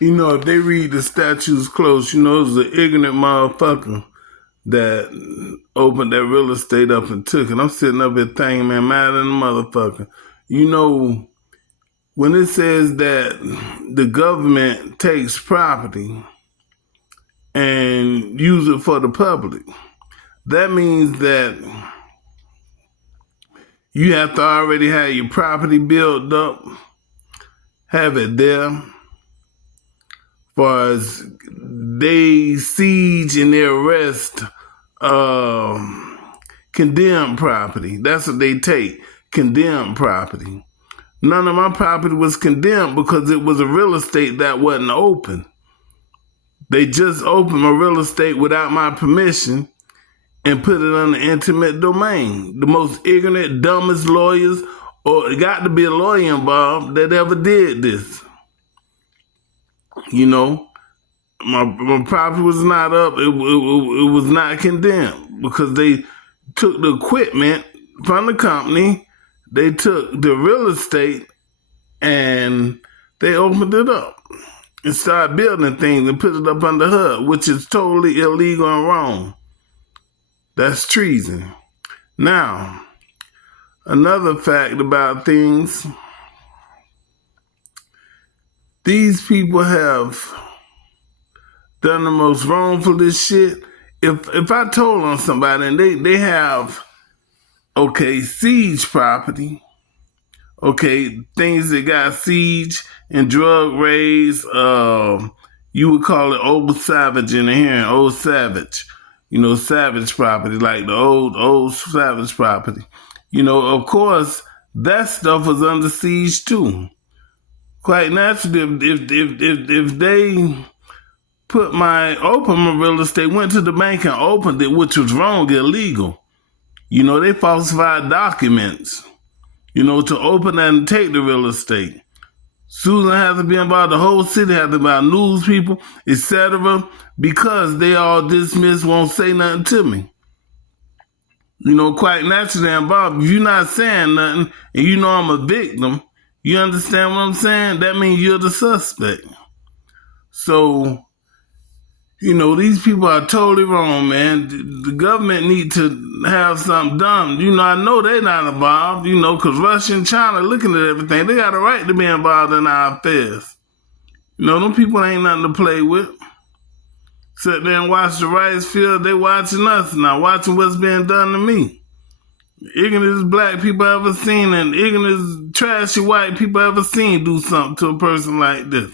You know, if they read the statutes close, you know, it was an ignorant motherfucker that opened that real estate up and took it. I'm sitting up here thinking, man, mad than a motherfucker. You know, when it says that the government takes property and use it for the public, that means that you have to already have your property built up, have it there. Far as they siege and they arrest condemned property. That's what they take, condemned property. None of my property was condemned because it was a real estate that wasn't open. They just opened my real estate without my permission and put it on the intimate domain. The most ignorant, dumbest lawyers, or it got to be a lawyer involved that ever did this. You know, my property was not up. It was not condemned because they took the equipment from the company. They took the real estate and they opened it up and started building things and put it up under HUD, which is totally illegal and wrong. That's treason. Now, another fact about things, these people have done the most wrongfulest shit. If I told on somebody and they have, okay, siege property, okay, things that got siege and drug raids, you would call it old savage in the hearing, old savage. You know, savage property, like the old savage property. You know, of course, that stuff was under siege too. Quite naturally, if they opened my real estate, went to the bank and opened it, which was wrong, illegal. You know, they falsified documents, you know, to open and take the real estate. Susan had to be involved, the whole city had to be involved, news people, etc., because they all dismissed, won't say nothing to me. You know, quite naturally involved. If you're not saying nothing and you know I'm a victim, you understand what I'm saying? That means you're the suspect. So, you know, these people are totally wrong, man. The government need to have something done. You know, I know they're not involved, you know, because Russia and China looking at everything. They got a right to be involved in our affairs. You know, them people ain't nothing to play with. Sit there and watch the rice field. They watching us now, watching what's being done to me. Ignorant black people ever seen and ignorant trashy white people ever seen do something to a person like this.